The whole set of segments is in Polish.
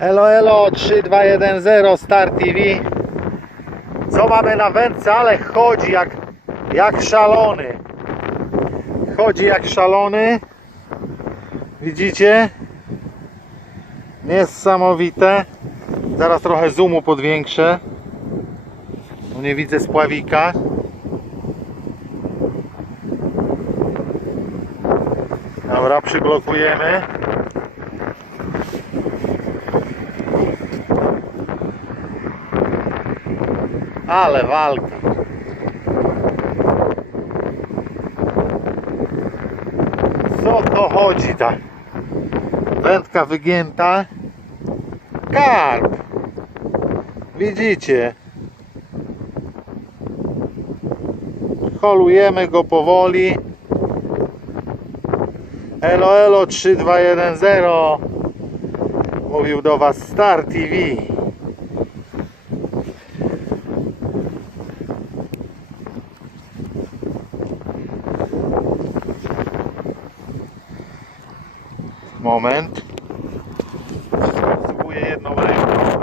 Elo, elo, 3210 Star TV. Co mamy na wędce, ale chodzi jak, jak szalony. Chodzi jak szalony. Widzicie? Niesamowite. Zaraz trochę zoomu podwiększę. Tu nie widzę spławika. Dobra, przyblokujemy. Ale walka. Co to chodzi ta wędka wygięta? Karp. Widzicie? Holujemy go powoli. Elo elo 3210 Mówił do Was Star TV Moment Spróbuję jedną ręką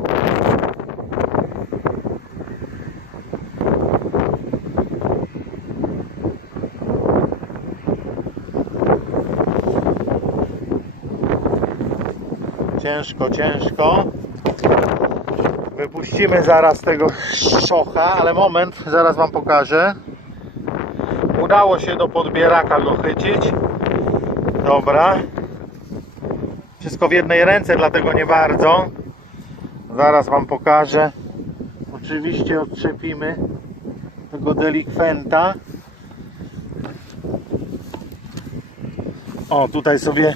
Ciężko, ciężko. Wypuścimy zaraz tego szocha, ale moment, zaraz Wam pokażę. Udało się do podbieraka go chycić. Dobra. Wszystko w jednej ręce, dlatego nie bardzo. Zaraz Wam pokażę. Oczywiście odczepimy tego delikwenta. O, tutaj sobie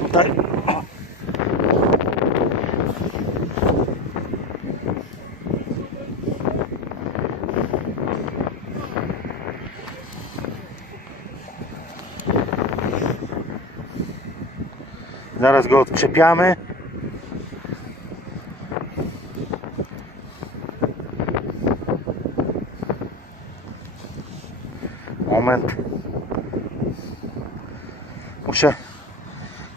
tutaj. Zaraz go odczepiamy. Moment. Muszę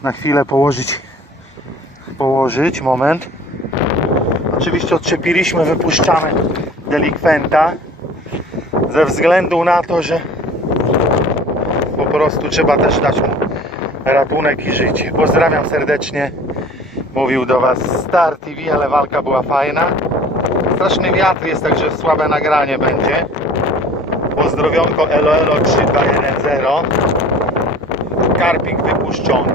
na chwilę położyć położyć, moment oczywiście odczepiliśmy, wypuszczamy delikwenta ze względu na to, że po prostu trzeba też dać mu ratunek i życie. Pozdrawiam serdecznie. Mówił do Was Star TV, ale walka była fajna. Straszny wiatr jest, także słabe nagranie będzie. Pozdrowionko elo elo 3210 karpik wypuszczony